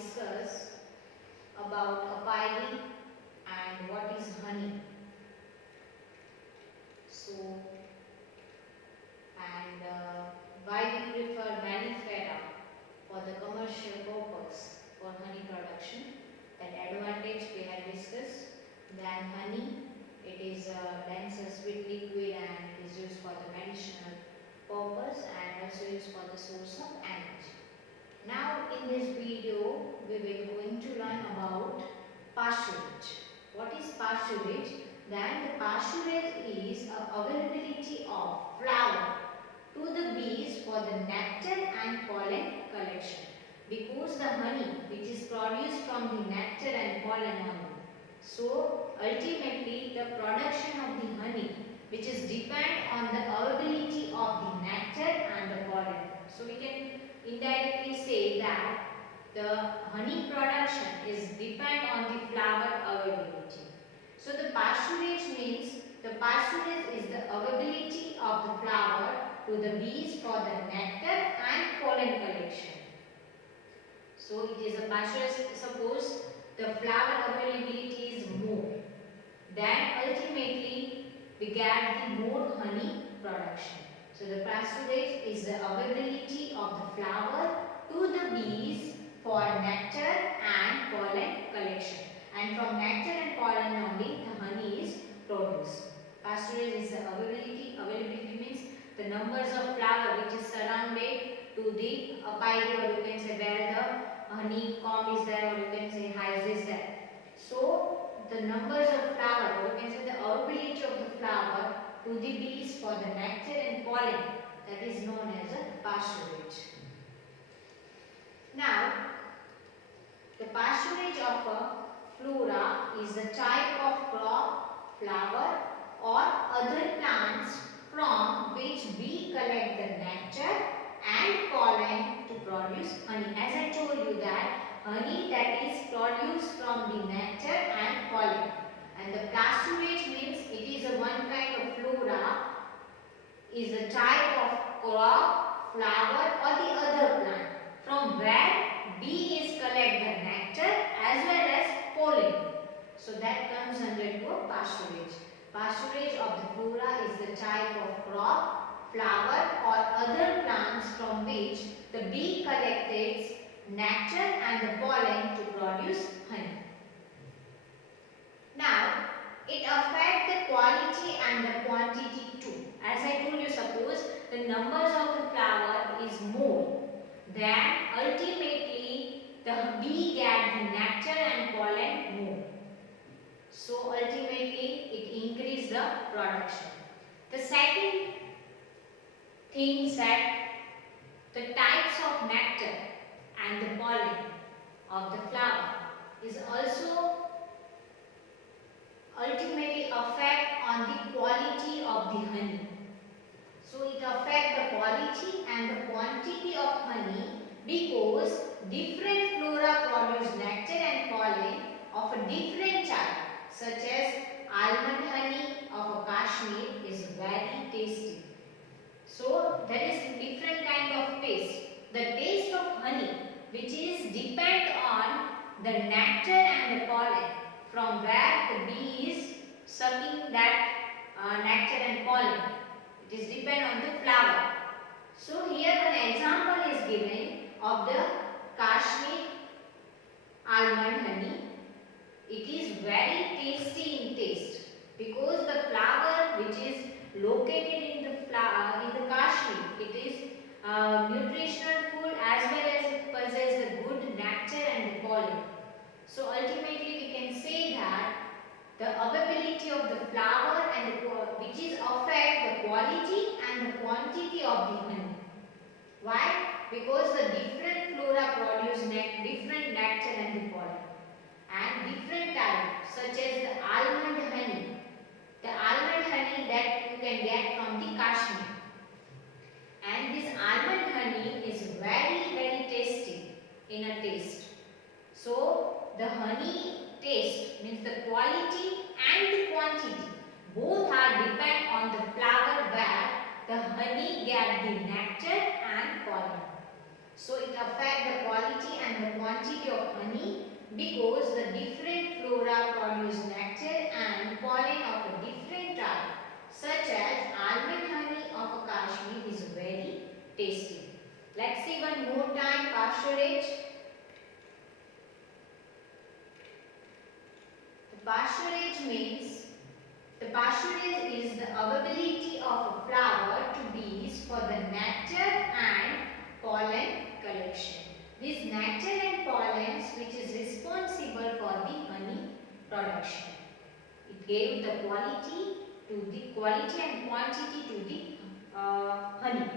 discuss about apiary and what is honey. So, why we prefer Mellifera for the commercial purpose for honey production. That advantage we have discussed. Then honey, it is a dense sweet liquid and it is used for the medicinal purpose and also used for the source of energy. Now in this video we will going to learn about pasturage. What is pasturage? Then the pasturage is availability of flower to the bees for the nectar and pollen collection. Because the honey which is produced from the nectar and pollen only. So ultimately the production of the honey which is depend on the availability of the nectar and the pollen. So we can indirectly say that the honey production is depend on the flower availability. So the pasturage means the pasturage is the availability of the flower to the bees for the nectar and pollen collection. So it is a pasturage. Suppose the flower availability is more, then ultimately we get the more honey production. So the pasturage is the availability of the flower to the bees for nectar and pollen collection. And from nectar and pollen only the honey is produced. Pasturage is the availability. Availability means the numbers of flower which is surrounded to the apiary, or you can say where the honey comb is there, or you can say hive is there. So the numbers of flower, or you can say the availability of the flower to the bees for the nectar and pollen, that is known as a pasturage. Now the pasturage of a flora is a type of crop, flower or other plants from which we collect the nectar and pollen to produce honey. As I told you that honey that is produced from the nectar and pollen. And the pasturage means it is a one kind of flora, is a type of crop, flower or the other plant from where bees collect the nectar as well as pollen. So that comes under your pasturage. Pasturage of the flora is the type of crop, flower or other plants from which the bee collects nectar and the pollen to produce honey. Now, it affects the quality and the quantity too. As I told you, suppose the numbers of the flower is more, then ultimately the bee get the nectar and pollen more. So ultimately it increases the production. The second thing is that the types of nectar and the pollen of the flower is also ultimately affect on the quality of the honey. So it affects the quality and the quantity of honey because different flora produce nectar and pollen of a different type, such as almond honey of Kashmir is very tasty. So there is different kind of taste. The taste of honey which is depend on the nectar and the pollen from where the bee is sucking that nectar and pollen. It is depend on the flower. So here an example is given of the Kashmir almond honey. It is very tasty in taste because the flower which is located in the Kashmir, it is nutritional food as well as it possesses the good nectar and the pollen. So ultimately we can say that the availability of the flower and which is affect the quality and the quantity of the honey. Why? Because the different flora produce different nectar and the pollen, and different types such as the almond honey. The almond honey that you can get from the Kashmir. And this almond honey is very tasty in a taste. So the honey taste means the quality and the quantity both are depend on the flower where the honey get the nectar and pollen. So it affects the quality and the quantity of because the different flora produce nectar and pollen of a different type, such as almond honey of Kashmir is very tasty. Let's see one more time pasturage. The pasturage is the availability of a flower to bees for the nectar and pollen collection. This nectar and pollens which is responsible for the honey production. It gave the quality and quantity to the honey.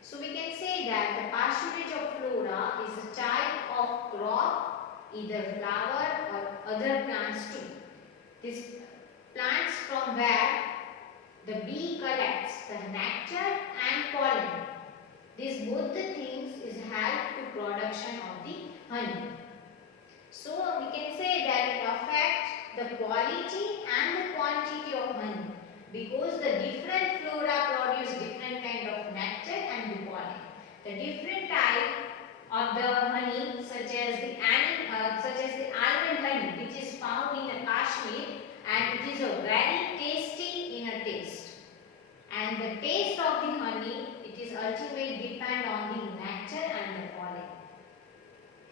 So we can say that the pasturage of flora is a type of crop, either flower or other plants too. This plants from where the bee collects the nectar and pollen. These both the things is help to production of the honey. So we can say that it affects the quality and the quantity of honey because the different flora produce different kind of nectar and the pollen. The different type of the honey such as the almond honey which is found in the Kashmir, and it is a very tasty in a taste. And the taste of the honey, it is ultimately depend on the nectar and the pollen.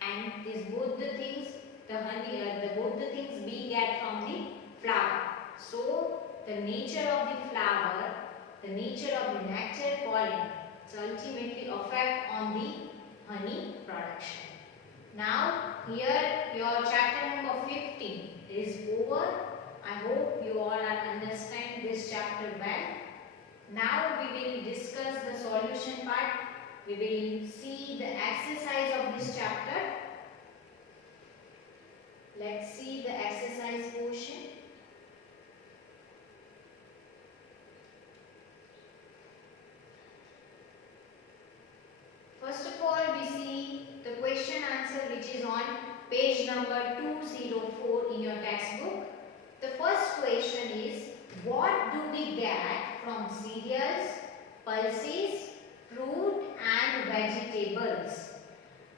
And these both the things, both the things we get from the flower. So the nature of the flower, the nature of the nectar, pollen, it ultimately affect on the honey production. Now here your chapter number 15 is over. I hope you all understand this chapter well. Now we will discuss the solution part. We will see the exercise of this chapter. Let's see the exercise portion. First of all, we see the question answer which is on page number 204 in your textbook. The first question is, what do we get from cereals, pulses, fruit and vegetables?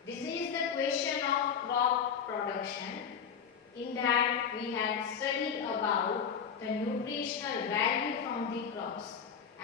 This is the question of crop production. In that we had studied about the nutritional value from the crops.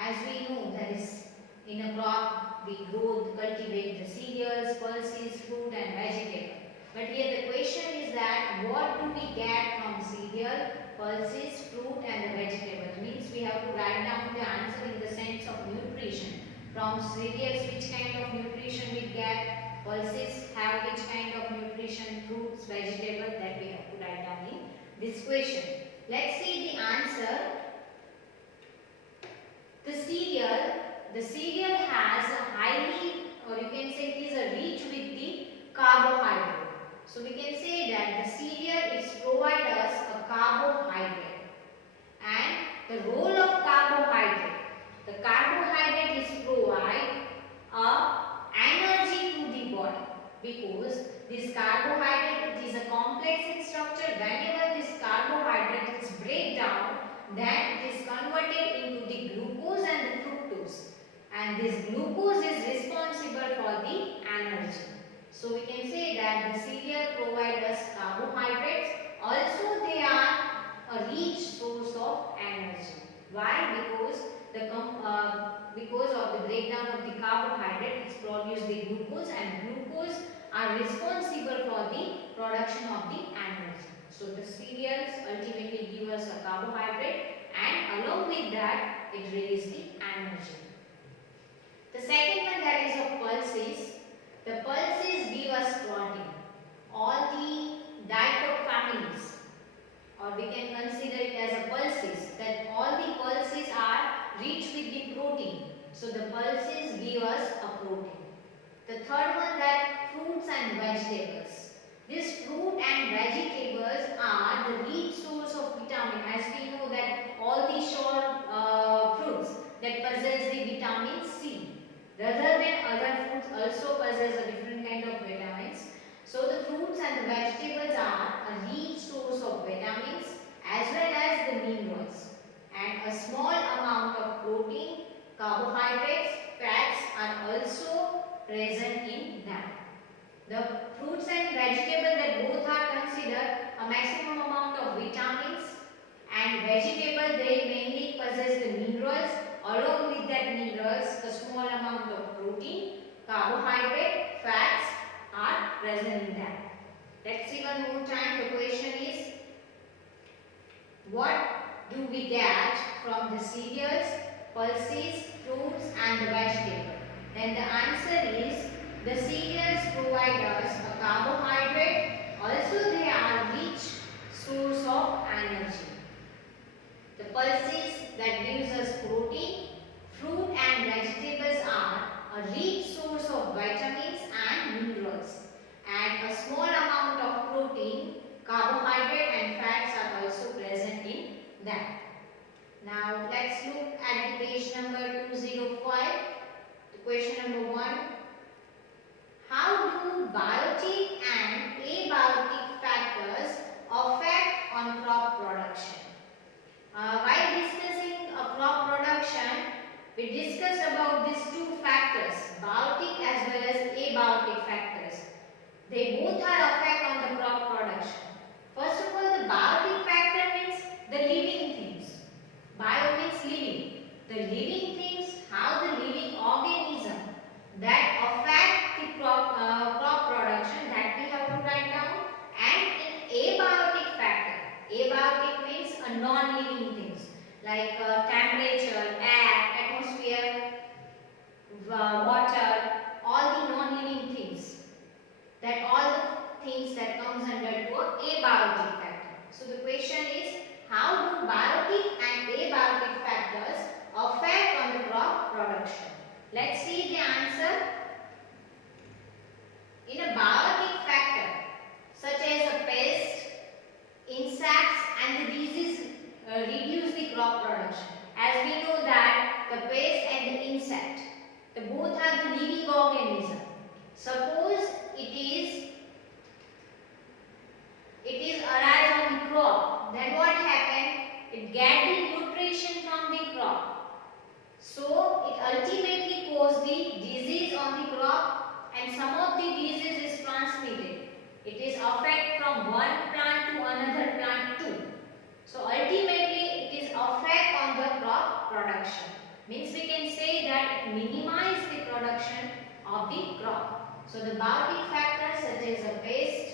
As we know, there is in a crop we cultivate the cereals, pulses, fruit and vegetable. But here the question is that what do we get from cereal, pulses, fruit and the vegetables? Means we have to write down the answer in the sense of nutrition. From cereals, which kind of nutrition we get? Pulses have which kind of nutrition? Fruits, vegetables, that we have to write down in this question. Let's see the answer. The cereal has a highly, or you can say it is a rich with the carbohydrate. So we can say that the cereal is provide us a carbohydrate. And the role of carbohydrate. The carbohydrate is provide energy to the body because this carbohydrate is a complex in structure. Whenever this carbohydrate is break down, then it is converted into the glucose and the fructose. And this glucose is responsible for the energy. So we can say that the cereal provide us carbohydrates. Also they are a rich source of energy. Why? Because of the breakdown of the carbohydrate, it produces the glucose, and glucose are responsible for the production of the energy. So the cereals ultimately give us a carbohydrate, and along with that it releases the energy. The second one, that is of pulses. The pulses give us protein. All the diploid families, or we can consider it as a pulses, that all the pulses are rich with the protein. So the pulses give us a protein. The third one, that fruits and vegetables. These fruit and vegetables are the rich source of vitamin. As we know that all the fruits that possess the vitamin C, rather than other fruits also possess a different kind of vitamins. So the fruits and the vegetables are a rich source of vitamins as well as the minerals, and a small amount of protein, carbohydrates, fats are also present in them. The fruits and vegetables that both are considered a maximum amount of vitamins, and vegetable they mainly possess the minerals. Along with that minerals, the small amount of protein, carbohydrate, fats are present in them. Let's see one more time. The question is, what do we get from the cereals, pulses, fruits and the vegetable? Then the answer is, the cereals provide us a carbohydrate. Also they are rich source of energy. The pulses that gives us protein. Fruit and vegetables are a rich source of vitamins and minerals. And a small amount of protein, carbohydrate and fats are also present in them. Now let's look at the page number 205. The question number 1. How do biotic and abiotic factors affect on crop production? While discussing crop production, we discussed about these two factors, biotic as well as abiotic factors. They both are effect on the crop production. First of all, the biotic factor means the living things. Bio means living. The living things, how the living organism that affect the crop production, that we have to write down. And in abiotic factor, abiotic means a non-living things like temperature, air, atmosphere, water, all the non-living things. That all the things that comes under to a abiotic factor. So the question is, how do biotic and abiotic factors affect on the crop production? Let's see the answer. In a biotic factor such as a pest, insects and the disease reduce the crop production. As we know that the pest and the insect, they both are the living organism. Suppose it is arise on the crop, then what happened? It get the nutrition from the crop. So it ultimately cause the disease on the crop, and some of the disease is transmitted. It is affect from one plant to another plant too. So ultimately it is affect on the crop production. Means we can say that it minimize the production of the crop. So the biotic factors such as a pest,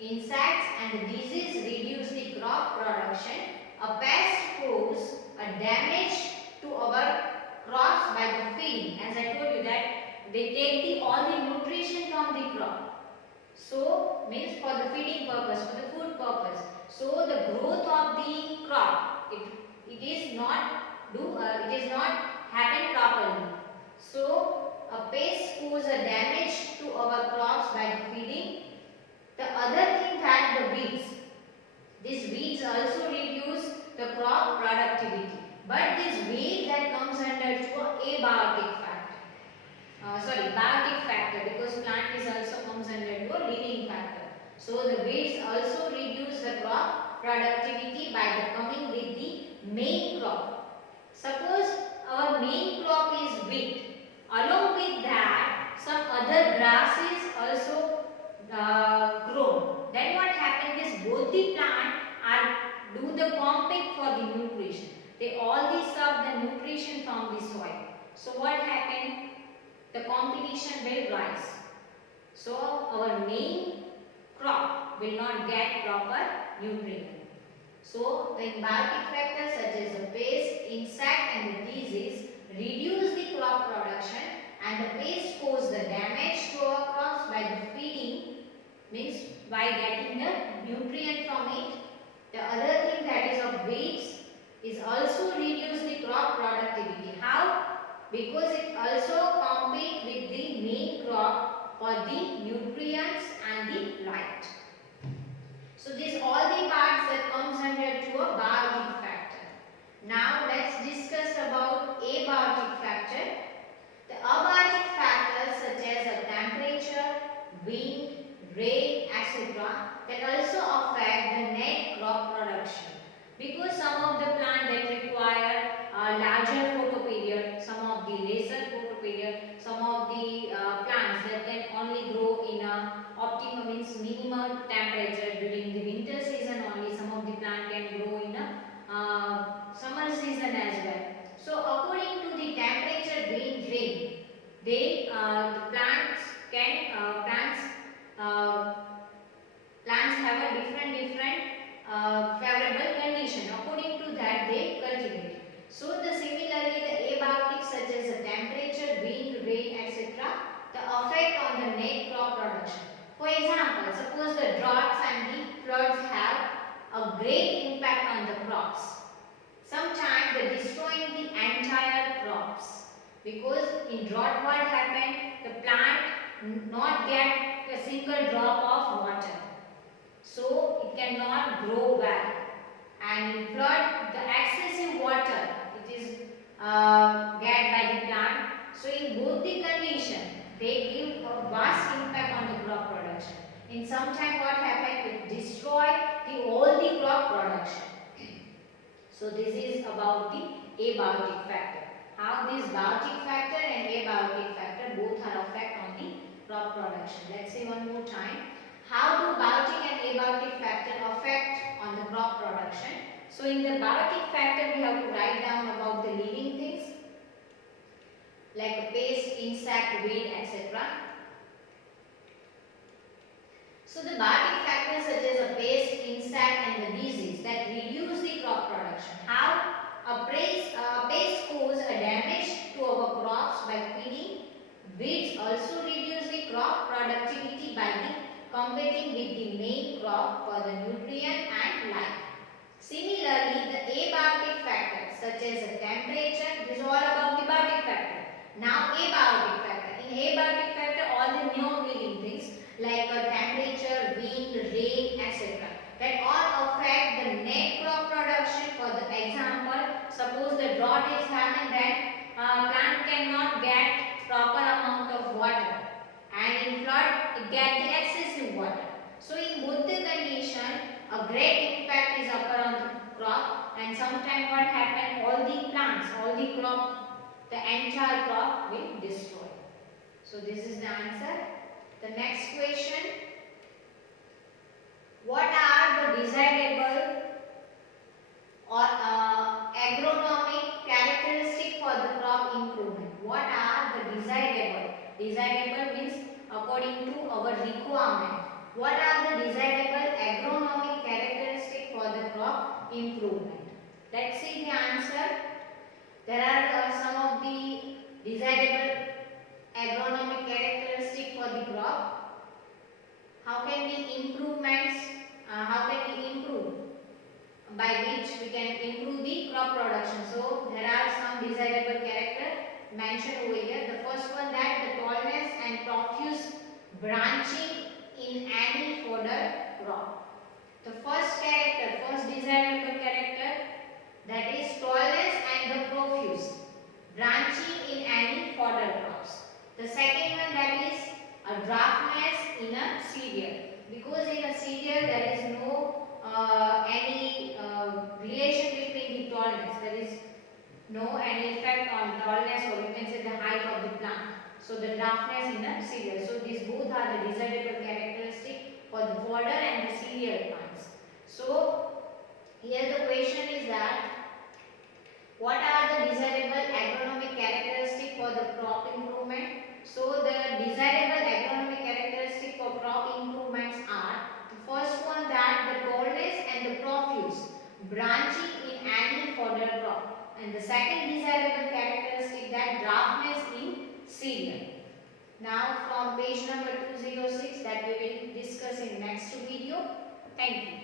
insects and the disease reduce the crop production. A pest cause a damage to our crops by the feeding. As I told you that they take all the nutrition from the crop. So means for the feeding purpose, for the food purpose. So the growth of the crop, it is not happen properly. So a pest cause a damage to our crops by the feeding. The other thing that the weeds. These weeds also reduce the crop productivity. But this weed that comes under to a biotic factor. Biotic factor, because plant is also comes under to a living factor. So the weeds also reduce the crop productivity by the coming with the main crop. Suppose our main crop is wheat. Along with that, some other grasses also grown. Then what happens is both the plant are do the compete for the nutrition. They all serve the nutrition from the soil. So what happened? The competition will rise. So our main crop will not get proper nutrient. So the biotic factors such as the pest, insect and the disease reduce the crop production, and the pest cause the damage to our crops by the feeding, means by getting the nutrient from it. The other thing that is of weeds is also reduce the crop productivity. How? Because it also compete with the main crop for the nutrients and the light. So these all the parts that comes under to a biotic factor. Now let's discuss about abiotic factor. The abiotic factors such as a temperature, wind, rain, etc. that also affect the net crop production. Because some of the plants that require a larger photoperiod, some of the lesser photoperiod, some of the plants that can only grow grow in a optimum means minimum temperature during the winter season only. Some of the plant can grow in a summer season as well. So according to the temperature range, they the plants can plants have a different favorable condition. According to that, they cultivate. So the similarly the abiotics such as the temperature, wind, rain, etc. the effect on the net crop production. For example, suppose the droughts and the floods have a great impact on the crops. Sometimes they destroying the entire crops, because in drought what happened, the plant not get a single drop of water, so it cannot grow well. And in flood, the excessive water it is get by the plant. So in both the condition, they give a vast impact on the crop production. In some time what happened, it destroy all the crop production. So this is about the abiotic factor. How this biotic factor and abiotic factor both are effect on the crop production. Let's see one more time. How do biotic and abiotic factor affect on the crop production? So in the biotic factor we have to write down about the living things like a pest, insect, weed, etc. So the biotic factors such as a pest, insect and the disease that reduce the crop production. How? A pest cause a damage to our crops by feeding. Weeds also reduce the crop productivity by competing with the main crop for the nutrient and light. Similarly, the abiotic factors such as the temperature, this is all about the biotic factor. Now abiotic factor. In abiotic factor, all the non-living things like temperature, wind, rain, etc. that all affect the net crop production. For the example, suppose the drought is happening, then plant cannot get proper amount of water, and in flood it get the excessive water. So in both the condition, a great impact is occur on the crop, and sometimes what happen, all the plants, all the crop, the entire crop will destroy. So this is the answer. The next question, what are the desirable or agronomic characteristics for the crop improvement? What are the desirable? Desirable means according to our requirement. What are the desirable agronomic characteristics for the crop improvement? Let's see the answer. There are some of the desirable agronomic characteristics for the crop. How can we improvements? How can we improve? By which we can improve the crop production. So there are some desirable character mentioned over here. The first one, that the tallness and profuse branching in any fodder crop. The first character, first desirable character, that is tallness and the profuse branching in any fodder crops. The second one, that is a draftness in a cereal, because in a cereal there is no any relation between the tallness. There is no any effect on tallness, or you can say the height of the plant. So the draftness in a cereal. So these both are the desirable characteristics for the fodder and the cereal plants. So here the question is that what are the desirable agronomic characteristics for the crop improvement? So the desirable agronomic characteristics for crop improvements are, the first one, that the tallness and the profuse branching in any fodder crop, and the second desirable characteristic, that draftness in cereal. Now from page number 206, that we will discuss in next video. Thank you.